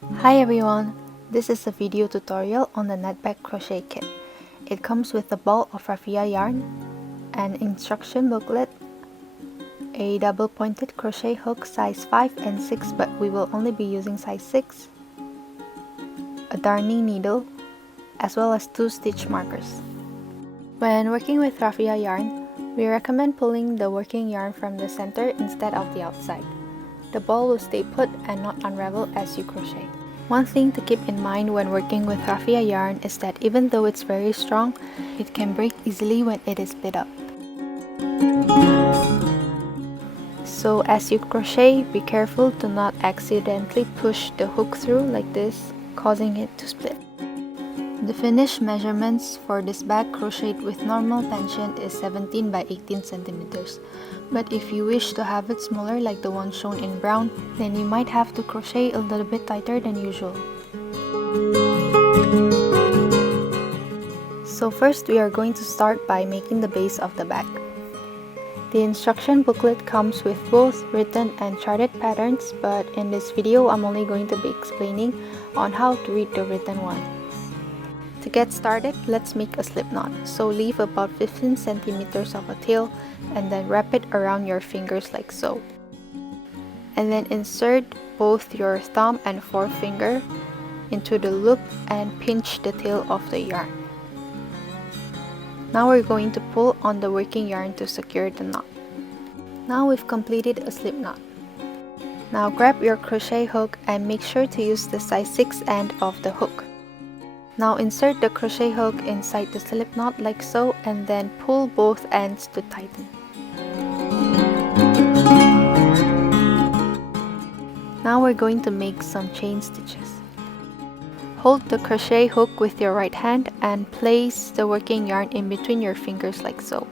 Hi everyone, this is a video tutorial on the Net Bag Crochet Kit. It comes with a ball of raffia yarn, an instruction booklet, a double pointed crochet hook size 5 and 6 but we will only be using size 6, a darning needle, as well as 2 stitch markers. When working with raffia yarn, we recommend pulling the working yarn from the center instead of the outside. The ball will stay put and not unravel as you crochet. One thing to keep in mind when working with raffia yarn is that even though it's very strong, it can break easily when it is split up. So as you crochet, be careful to not accidentally push the hook through like this, causing it to split. The finished measurements for this bag crocheted with normal tension is 17 by 18 centimeters. But if you wish to have it smaller like the one shown in brown, then you might have to crochet a little bit tighter than usual. So first we are going to start by making the base of the bag. The instruction booklet comes with both written and charted patterns, but in this video I'm only going to be explaining on how to read the written one. To get started, let's make a slip knot. So leave about 15 centimeters of a tail and then wrap it around your fingers like so. And then insert both your thumb and forefinger into the loop and pinch the tail of the yarn. Now we're going to pull on the working yarn to secure the knot. Now we've completed a slip knot. Now grab your crochet hook and make sure to use the size 6 end of the hook. Now insert the crochet hook inside the slip knot like so and then pull both ends to tighten. Now we're going to make some chain stitches. Hold the crochet hook with your right hand and place the working yarn in between your fingers like so.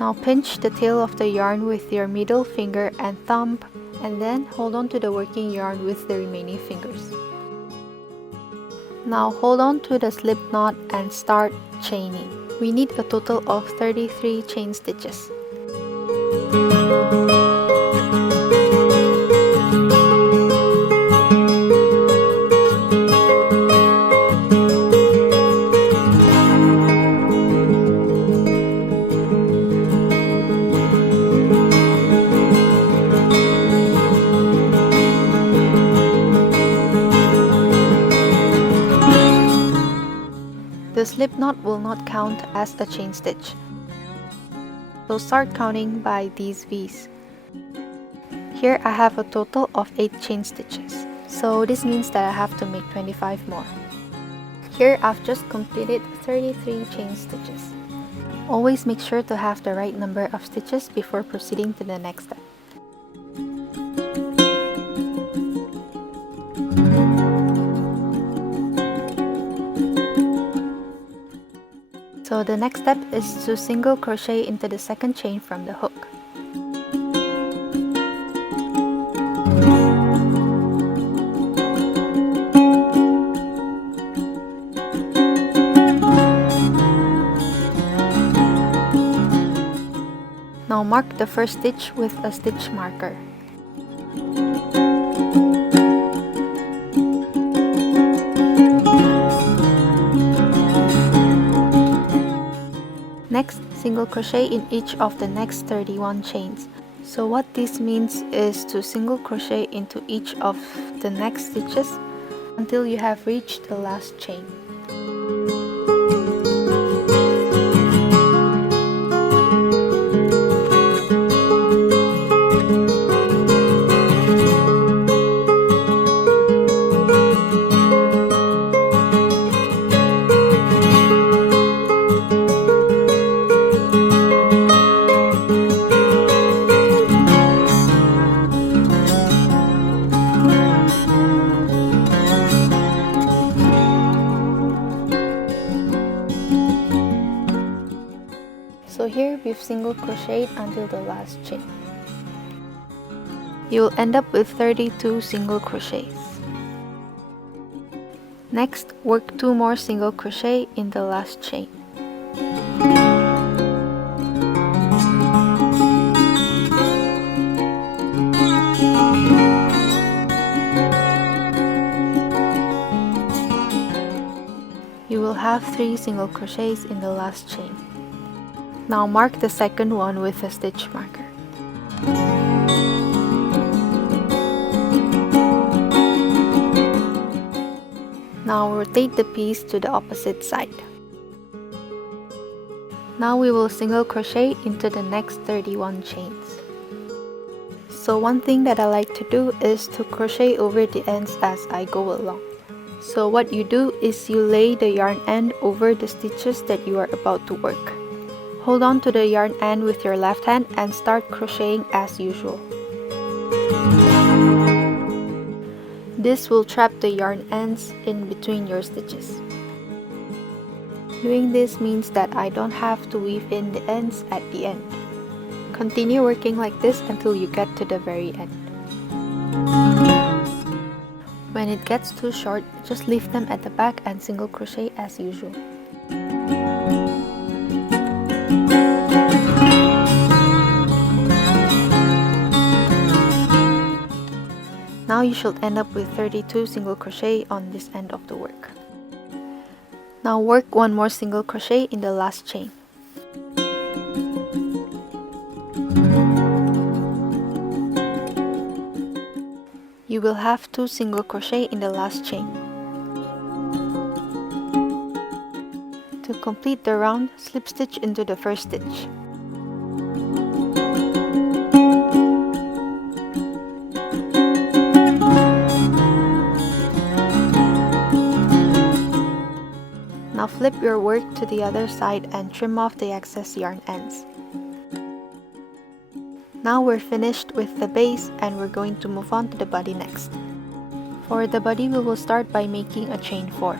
Now pinch the tail of the yarn with your middle finger and thumb and then hold on to the working yarn with the remaining fingers. Now hold on to the slip knot and start chaining. We need a total of 33 chain stitches. The slip knot will not count as a chain stitch. So start counting by these V's. Here I have a total of 8 chain stitches. So this means that I have to make 25 more. Here I've just completed 33 chain stitches. Always make sure to have the right number of stitches before proceeding to the next step. So the next step is to single crochet into the second chain from the hook. Now mark the first stitch with a stitch marker. Next, single crochet in each of the next 31 chains. So what this means is to single crochet into each of the next stitches until you have reached the last chain. So here we've single crocheted until the last chain. You will end up with 32 single crochets. Next, work 2 more single crochet in the last chain. will have 3 single crochets in the last chain. Now mark the second one with a stitch marker. Now rotate the piece to the opposite side. Now we will single crochet into the next 31 chains. So one thing that I like to do is to crochet over the ends as I go along. So what you do is you lay the yarn end over the stitches that you are about to work. Hold on to the yarn end with your left hand and start crocheting as usual. This will trap the yarn ends in between your stitches. Doing this means that I don't have to weave in the ends at the end. Continue working like this until you get to the very end. When it gets too short, just leave them at the back and single crochet as usual. Now you should end up with 32 single crochet on this end of the work. Now work one more single crochet in the last chain. You will have 2 single crochet in the last chain. To complete the round, slip stitch into the first stitch. Now flip your work to the other side and trim off the excess yarn ends. Now we're finished with the base and we're going to move on to the body next. For the body, we will start by making a chain 4.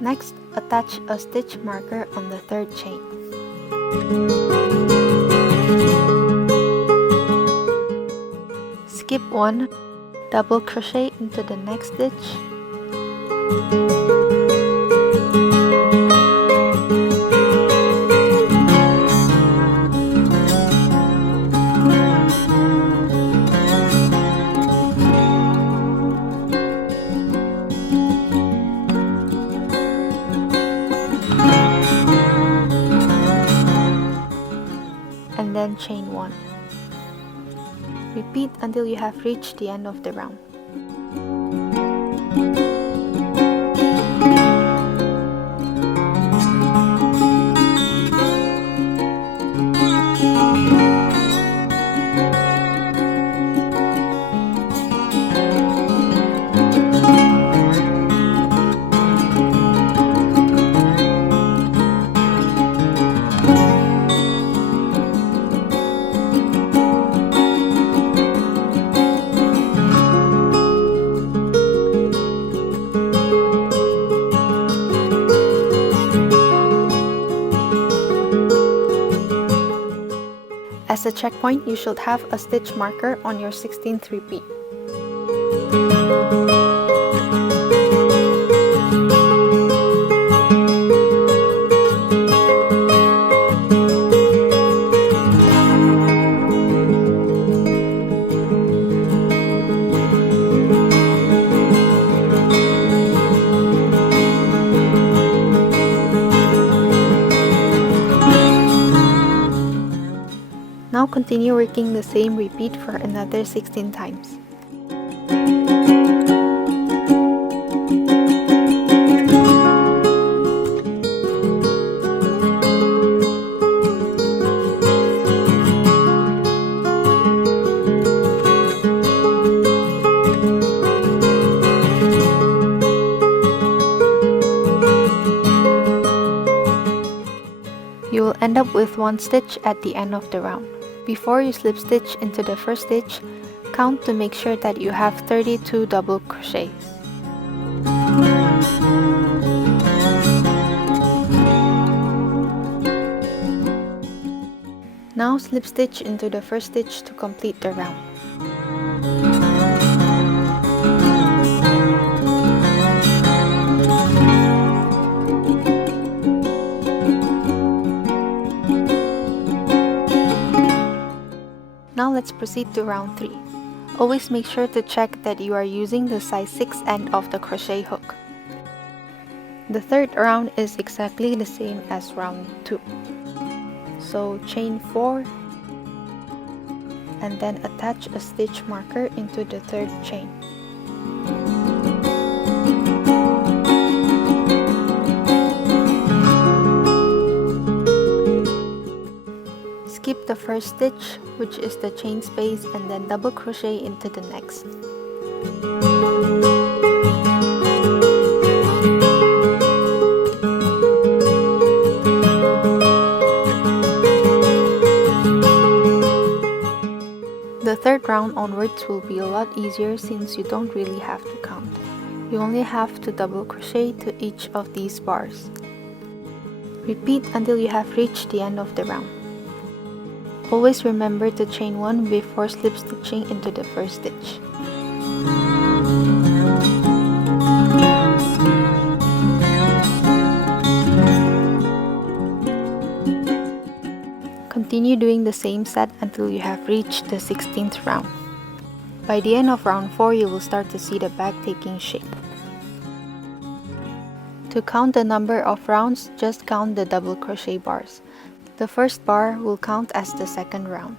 Next, attach a stitch marker on the third chain. Skip one, double crochet into the next stitch. And then chain 1. Repeat until you have reached the end of the round. As a checkpoint, you should have a stitch marker on your 16th repeat. Now continue working the same repeat for another 16 times. You will end up with 1 stitch at the end of the round. Before you slip stitch into the first stitch, count to make sure that you have 32 double crochets. Now slip stitch into the first stitch to complete the round. let's proceed to round 3. Always make sure to check that you are using the size 6 end of the crochet hook. The third round is exactly the same as round 2. So chain 4 and then attach a stitch marker into the third chain. Skip the first stitch, which is the chain space, and then double crochet into the next. The third round onwards will be a lot easier since you don't really have to count. You only have to double crochet to each of these bars. Repeat until you have reached the end of the round. Always remember to chain 1 before slip stitching into the first stitch. Continue doing the same set until you have reached the 16th round. By the end of round 4, you will start to see the bag taking shape. To count the number of rounds, just count the double crochet bars. The first bar will count as the second round.